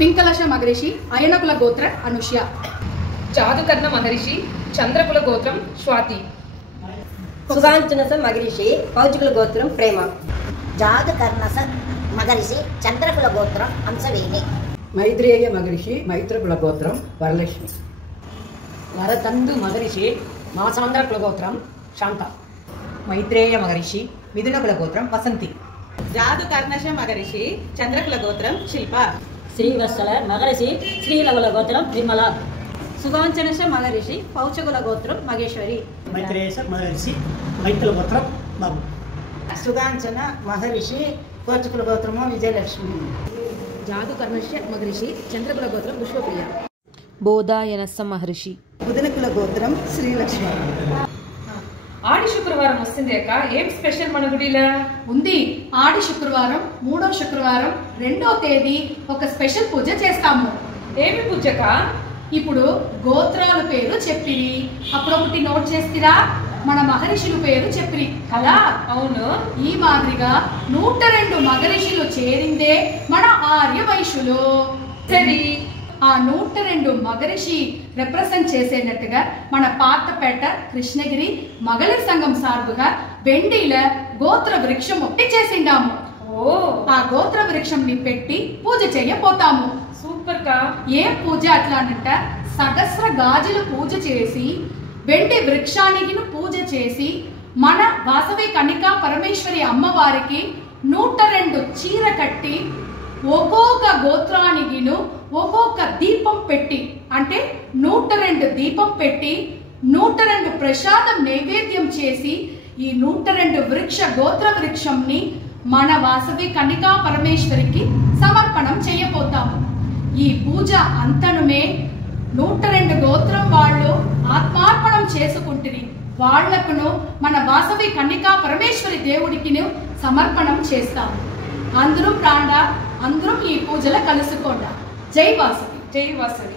పింకలశ మహర్షి అయనకుల గోత్ర అనుష్య. జాదుకర్ణ మహర్షి చంద్రకుల గోత్రం స్వాతి. సుగాంచనస మహర్షి పౌచుకుల గోత్రం ప్రేమ. జాదుకర్ణస మహర్షి చంద్రకుల గోత్రం అంశవేణి. మైత్రేయ మహర్షి మైత్రకుల గోత్రం వరలక్ష్మి. వరతందు మహర్షి మాసాంధ్రకుల గోత్రం శాంత. మైత్రేయ మహర్షి మిథునకుల గోత్రం వసంతి. జాదుకర్ణశ మహర్షి చంద్రకుల గోత్రం శిల్ప. శ్రీవత్సల మహర్షి శ్రీలకుల గోత్రం నిర్మల. సుగాంచనశ మహర్షి పౌచకుల గోత్రం మహేశ్వరి. మైత్రేయ మహర్షి మైత్రుల గోత్రం బాబు. సుగాంచన మహర్షి కోచకుల గోత్రము విజయలక్ష్మి. జాదుకర్ణశ మహర్షి చంద్రకుల గోత్రం విశ్వప్రియ. బోధాయనస్స మహర్షి బుధనకుల గోత్రం శ్రీలక్ష్మి. ఆడి శుక్రవారం వస్తుంది అక్క, ఏం స్పెషల్ మన గుడిలా ఉంది? ఆడి శుక్రవారం 3వ శుక్రవారం 2వ తేదీ ఒక స్పెషల్ పూజ చేస్తాము. ఏమి పూజక? ఇప్పుడు గోత్రాల పేరు చెప్పిరి, అప్పుడు ఒకటి నోట్ చేస్తారా? మన మహర్షుల పేరు చెప్పిరి కదా. అవును. ఈ మాదిరిగా 102 మహర్షులు చేరిందే మన ఆర్య వైశ్యులు. సరే, ఆ 102 మహర్షి రిప్రజెంట్ చేసేటట్టుగా మన పాతపేట కృష్ణగిరి మகளிర్ సంఘం సార్బుగా వెండిల గోత్ర వృక్షం ఒకటి చేసిండాము. ఆ గోత్ర వృక్షం ని పెట్టి పూజ చేయబోతాము. సూపర్ కా. ఏం పూజ అట్లానంట, సహస్ర గాజులు పూజ చేసి వెండి వృక్షానికి పూజ చేసి మన వాసవి కన్నికా పరమేశ్వరి అమ్మవారికి 102 చీర కట్టి ఒక్కొక్క గోత్రానికిను ఒక్కొక్క దీపం పెట్టి, అంటే 102 దీపం పెట్టి 102 ప్రసాదం నైవేద్యం చేసి ఈ 102 వృక్ష గోత్ర వృక్షంని మన వాసవి కన్నికా పరమేశ్వరికి సమర్పణం చేయబోతాము. ఈ పూజ అంతనుమే 102 గోత్రం వాళ్ళు ఆత్మార్పణం చేసుకుంటుని వాళ్లకును మన వాసవి కన్నికా పరమేశ్వరి దేవుడికి సమర్పణం చేస్తాము. అందరూ అందరం ఈ పూజలో కలుసుకోండి. జై వాసవి. జై వాసవి.